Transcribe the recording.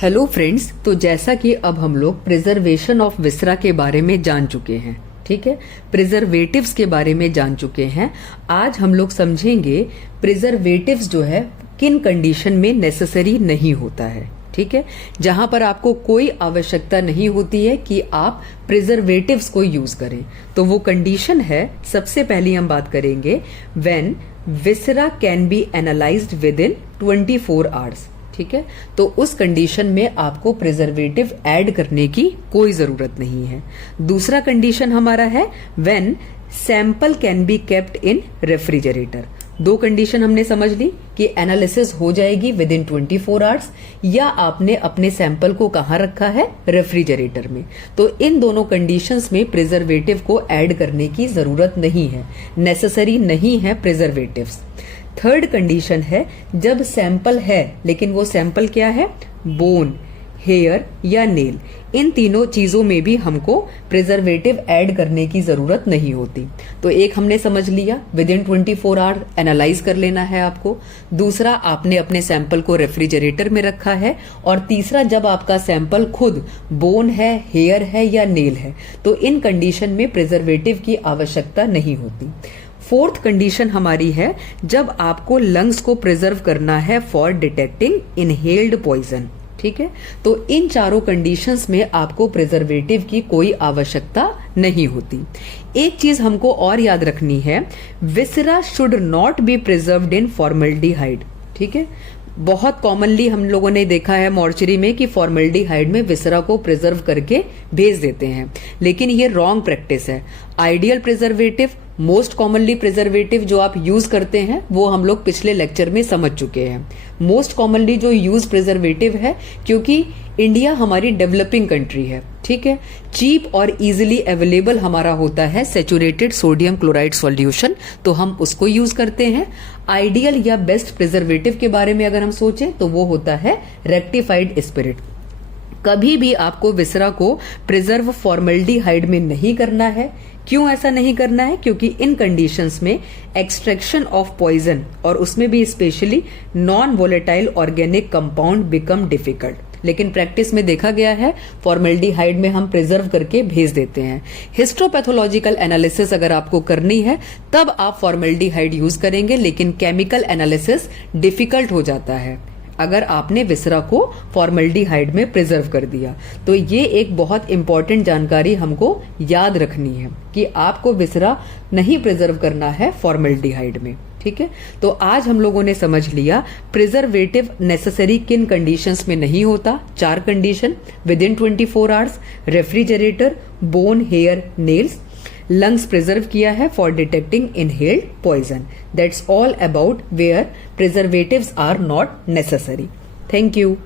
Hello friends, तो जैसा कि अब हम लोग प्रिजर्वेशन ऑफ विसरा के बारे में जान चुके हैं, ठीक है, प्रिजर्वेटिव्स के बारे में जान चुके हैं। आज हम लोग समझेंगे प्रिजर्वेटिव्स जो है किन कंडीशन में नेसेसरी नहीं होता है, ठीक है, जहां पर आपको कोई आवश्यकता नहीं होती है कि आप प्रिजर्वेटिव्स को यूज करें। तो वो कंडीशन है, सबसे पहली हम बात करेंगे when viscera can be analysed with in 24 hours, ठीक है। तो उस कंडीशन में आपको प्रिजर्वेटिव ऐड करने की कोई जरूरत नहीं है। दूसरा कंडीशन हमारा है when sample can be kept in refrigerator. दो कंडीशन हमने समझ ली कि एनालिसिस हो जाएगी विद इन 24 आवर्स, या आपने अपने सैंपल को कहां रखा है, रेफ्रिजरेटर में। तो इन दोनों कंडीशंस में प्रिजर्वेटिव को ऐड करने की जरूरत नहीं है, नेसेसरी नहीं है प्रिजर्वेटिव्स। थर्ड कंडीशन है जब सैंपल है, लेकिन वो सैंपल क्या है, बोन, हेयर या नेल, इन तीनों चीजों में भी हमको प्रिजर्वेटिव ऐड करने की जरूरत नहीं होती। तो एक हमने समझ लिया, विद इन 24 आवर एनालाइज कर लेना है आपको। दूसरा, आपने अपने सैंपल को रेफ्रिजरेटर में रखा है। और तीसरा, जब आपका सैंपल खुद बोन है, हेयर है या नेल है, तो इन कंडीशन में प्रिजर्वेटिव की आवश्यकता नहीं होती। फोर्थ कंडीशन हमारी है जब आपको लंग्स को प्रिजर्व करना है फॉर डिटेक्टिंग इनहेल्ड पॉइजन, ठीक है। तो इन चारों कंडीशंस में आपको प्रिजर्वेटिव की कोई आवश्यकता नहीं होती। एक चीज हमको और याद रखनी है, viscera should not be preserved in formaldehyde, ठीक है। बहुत कॉमनली हम लोगों ने देखा है मॉर्चरी में कि फॉर्मल्डिहाइड में विसरा को प्रिजर्व करके भेज देते हैं, लेकिन ये रॉन्ग प्रैक्टिस है। Ideal preservative, most commonly preservative जो आप यूज करते हैं, वो हम लोग पिछले लेक्चर में समझ चुके हैं। मोस्ट कॉमनली जो यूज प्रिजर्वेटिव है, क्योंकि इंडिया हमारी डेवलपिंग कंट्री है, ठीक है, चीप और इजीली अवेलेबल हमारा होता है सैचुरेटेड सोडियम क्लोराइड सॉल्यूशन, तो हम उसको यूज करते हैं। आइडियल या बेस्ट प्रिजर्वेटिव के बारे में अगर हम सोचें तो वो होता है रेक्टिफाइड स्पिरिट। कभी भी आपको विसरा को प्रिजर्व फॉर्मल्डिहाइड में नहीं करना है। क्यों ऐसा नहीं करना है? क्योंकि इन कंडीशंस में एक्सट्रैक्शन ऑफ पॉइजन, और उसमें भी specially non volatile organic compound become difficult. लेकिन प्रैक्टिस में देखा गया है फॉर्मल्डिहाइड में हम प्रिजर्व करके भेज देते हैं। हिस्टोपैथोलॉजिकल एनालिसिस अगर आपको करनी है तब आप फॉर्मल्डिहाइड यूज करेंगे, लेकिन केमिकल एनालिसिस डिफिकल्ट हो जाता है अगर आपने विसरा को फॉर्मल्डिहाइड में प्रिजर्व कर दिया। तो ये एक बहुत इंपॉर्टेंट जानकारी हमको याद रखनी है कि आपको विसरा नहीं प्रिजर्व करना है फॉर्मल्डिहाइड में, ठीक है। तो आज हम लोगों ने समझ लिया प्रिजर्वेटिव नेसेसरी किन कंडीशंस में नहीं होता। 4 condition, within 24 hours, refrigerator, bone, hair, nails, lungs preserve किया है for detecting inhaled poison. That's all about where preservatives are not necessary. Thank you.